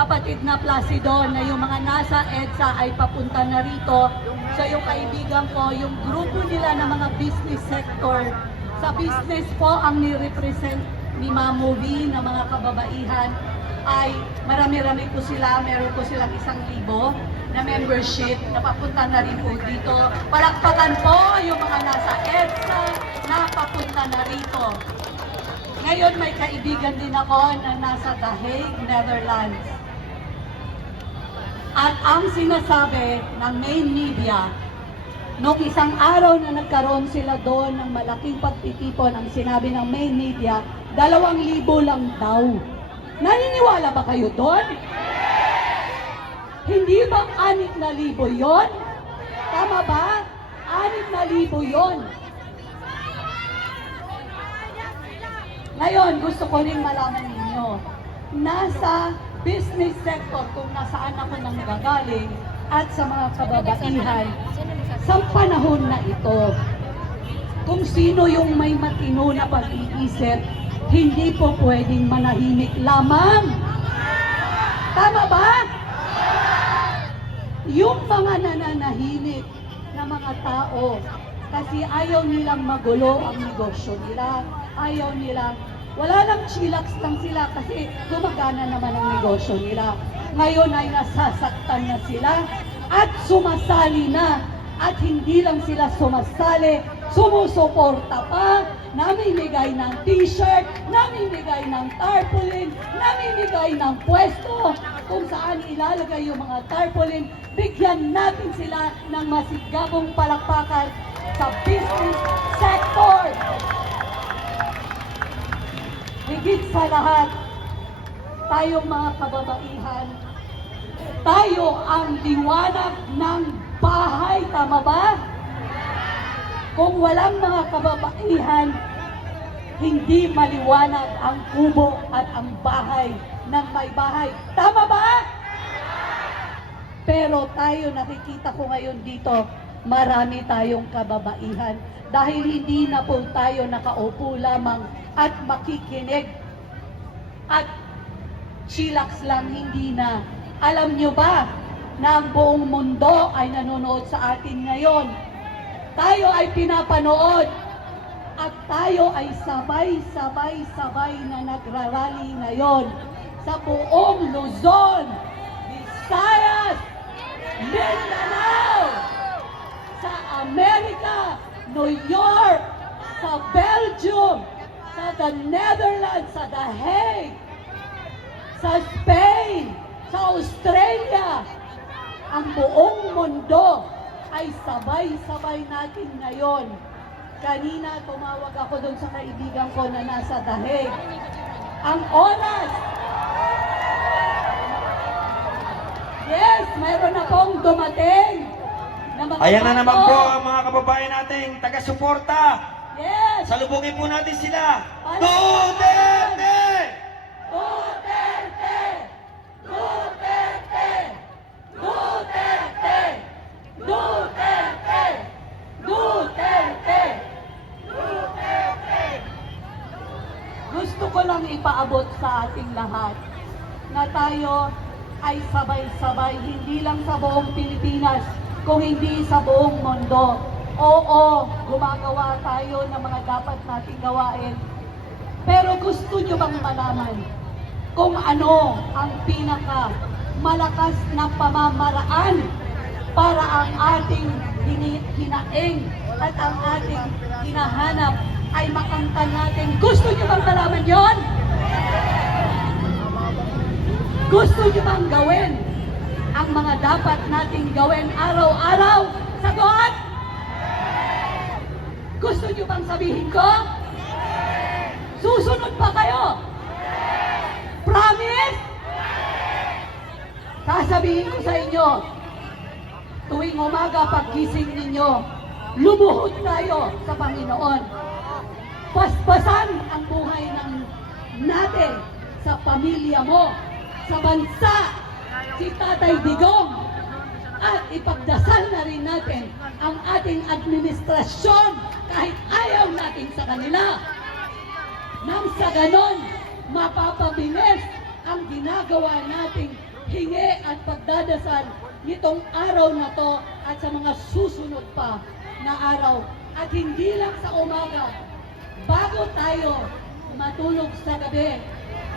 kapatid na Placido na yung mga nasa EDSA ay papunta na rito. So yung kaibigan ko, yung grupo nila ng mga business sector, sa business po ang ni-represent ni Mamovi na mga kababaihan ay marami-rami po sila, meron po silang isang libo na membership na papunta na rin po dito. Palakpakan po yung mga nasa EDSA na papunta na rito. Ngayon may kaibigan din ako na nasa The Hague, Netherlands. At ang sinasabi ng main media, nung isang araw na nagkaroon sila doon ng malaking pagtitipon, ang sinabi ng main media, dalawang libo lang daw. Naniniwala ba kayo doon? Hindi ba anik na libo yon? Tama ba? Anik na libo yon. Ngayon, gusto ko rin malaman ninyo, nasa business sector kung nasaan ako nang nagagaling at sa mga kababaihan sa panahon na ito. Kung sino yung may matino na pag-iisip, hindi po pwedeng manahimik lamang. Tama ba? Yung mga nananahimik na mga tao, kasi ayaw nilang magulo ang negosyo nila, ayaw nilang, wala lang chillax lang sila kasi gumagana naman ang negosyo nila. Ngayon ay nasasaktan na sila at sumasali na at hindi lang sila sumasali, sumusuporta pa, namimigay ng t-shirt, namimigay ng tarpaulin, namimigay ng pwesto, kung saan ilalagay yung mga tarpaulin, bigyan natin sila ng masigabong palakpakan sa business sector. Higit sa lahat, tayong mga kababaihan, tayo ang liwanag ng bahay, tama ba? Kung walang mga kababaihan, hindi maliwanag ang kubo at ang bahay ng may bahay. Tama ba? Pero tayo, nakikita ko ngayon dito, marami tayong kababaihan dahil hindi na po tayo nakaupo lamang at makikinig at chillax lang hindi na. Alam nyo ba na ang buong mundo ay nanonood sa atin ngayon? Tayo ay pinapanood at tayo ay sabay-sabay-sabay na nagrarally ngayon sa buong Luzon, Visayas, Mindanao, sa Amerika, New York, sa Belgium, sa the Netherlands, sa The Hague, sa Spain, sa Australia, ang buong mundo ay sabay-sabay natin ngayon. Kanina tumawag ako doon sa kaibigan ko na nasa The Hague. Ang oras! Yes, mayroon akong dumating. Ayan na naman po ang mga kababayan nating taga-suporta. Yes! Salubungin po natin sila. Palakpakan! Duterte! Duterte! Duterte! Duterte! Duterte! Duterte! Gusto ko lang ipaabot sa ating lahat na tayo ay sabay-sabay, hindi lang sa buong Pilipinas, kung hindi sa buong mundo. Oo, gumagawa tayo ng mga dapat nating gawain. Pero gusto nyo bang malaman kung ano ang pinaka malakas na pamamaraan para ang ating hinaing at ang ating hinahanap ay makanta natin. Gusto nyo bang malaman yon? Gusto nyo bang gawin ang mga dapat nating gawin araw-araw? Sagot! Gusto nyo bang sabihin ko? Susunod pa kayo? Promise? Sasabihin ko sa inyo, tuwing umaga paggising ninyo, lumuhod tayo sa Panginoon. Paspasan ang buhay ng natin sa pamilya mo, sa bansa, si Tatay Digong, at ipagdasal na rin natin ang ating administrasyon kahit ayaw natin sa kanila. Nang sa ganon, mapapabilis ang ginagawa nating hingi at pagdadasal nitong araw na to at sa mga susunod pa na araw. At hindi lang sa umaga, bago tayo matulog sa gabi,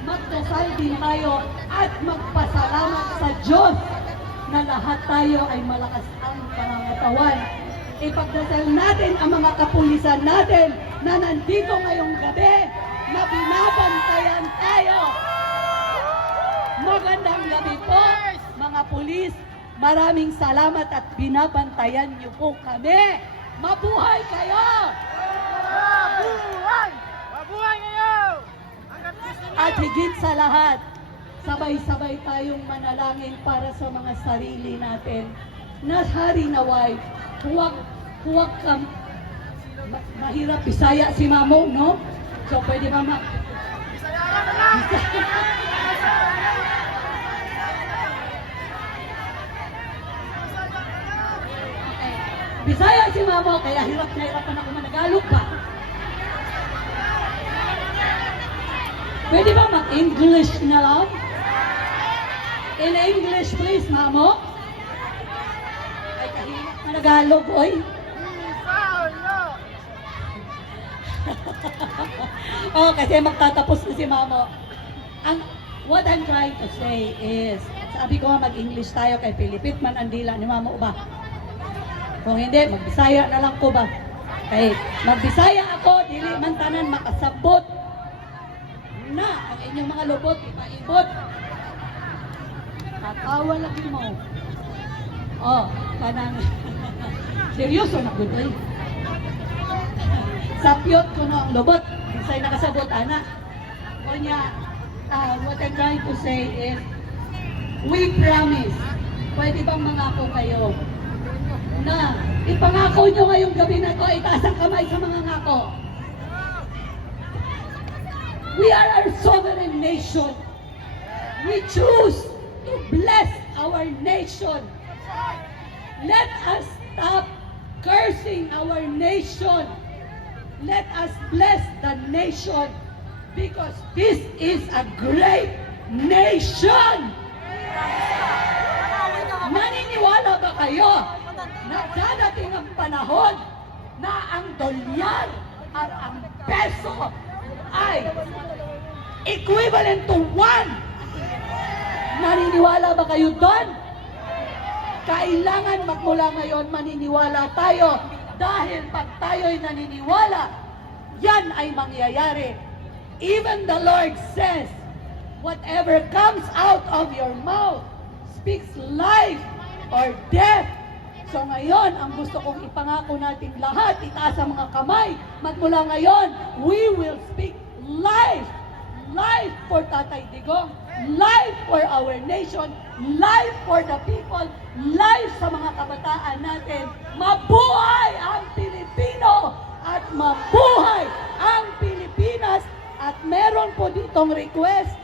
magdasal din tayo at magpasalamat sa Diyos na lahat tayo ay malakas ang pangangatawan. Ipagdasal natin ang mga kapulisan natin na nandito ngayong gabi na binabantayan tayo. Magandang gabi po, mga pulis. Maraming salamat at binabantayan niyo po kami. Mabuhay kayo! Mabuhay kayo! Hanggat gusto niyo! At higit sa lahat, sabay-sabay tayong manalangin para sa mga sarili natin. Na hari naway, huwag, huwag kang, ma- mahirap Bisaya si Mamo, no? So pwede ba ma... Bisayaran na lang! Okay. Bisaya si Mamo, kaya hirap na hirapan ako managalog pa. Pwede ba mag-English na lang? In English, please, Mamo. Ay, kahirap managalog, oy. Oh, kasi magtatapos na si Mamo. Ang, what I'm trying to say is, sabi ko nga mag-English tayo kay Pilipit man ang dila ni Mamo ba? Kung hindi, magbisaya na lang ko ba? Kay magbisaya ako, dili man tanan makasabot na ang inyong mga lubot, ipaibot. Tatawa lagi mo. Oh, kanang seryoso na good eh. Sapyot ko no ang lubot. Say nakasabot ana. Kunya, uh, what I'm trying to say is, we promise, pwede bang mangako kayo na ipangako nyo ngayong gabi na to, itaas ang kamay sa mga ngako. We are a sovereign nation. We choose to bless our nation. Let us stop cursing our nation. Let us bless the nation because this is a great nation. Naniniwala ba kayo na dadating ang panahon na ang dolyar at ang peso ay equivalent to one? Naniniwala ba kayo doon? Kailangan magmula ngayon maniniwala tayo dahil pag tayo'y naniniwala, yan ay mangyayari. Even the Lord says, whatever comes out of your mouth speaks life or death. So ngayon, ang gusto kong ipangako nating lahat, itaas ang mga kamay, magmula ngayon, we will speak life. Life for Tatay Digong, life for our nation, life for the people, life sa mga kabataan natin. Mabuhay ang Pilipino at mabuhay ang Pilipinas. At meron po ditong request